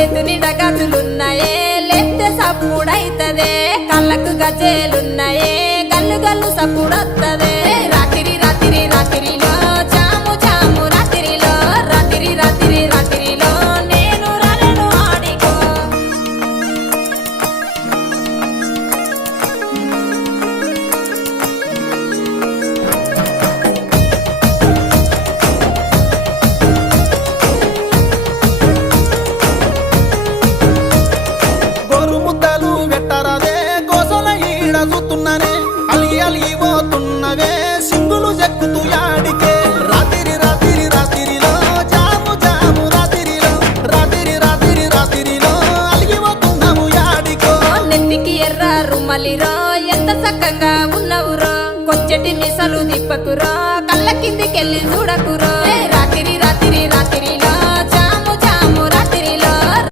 చేతు నిండా గజులున్నాయే లెత్తే సప్పుడైతదే కళ్ళకు గజేలున్నాయే గల్లు గల్లు సప్పుడొత్తదే రాత్రి రాత్రి రాత్రిలో జాము జాము రాత్రిలో రాత్రి రాత్రి రాత్రిలో నేను రాలేను ఆడికో గోరుముద్దలు వెట్టరాదే గోసల ఈడ చూస్తున్నానే అలిగి అలిగి పోతున్నవే సింగులు చెక్కుతూ యాడికే రాత్రి రాత్రి రాత్రిలో జాము జాము రాత్రిలో రాత్రి రాత్రి రాత్రిలో అలిగి పోతున్నాము యాడికో నెత్తికి ఎర్ర రుమలిరో ఎంత చక్కగా ఉన్నవురో కొంచెటి మిసలు దిప్పకురో కళ్ళ కిందికెళ్ళి చూడకురో రాత్రి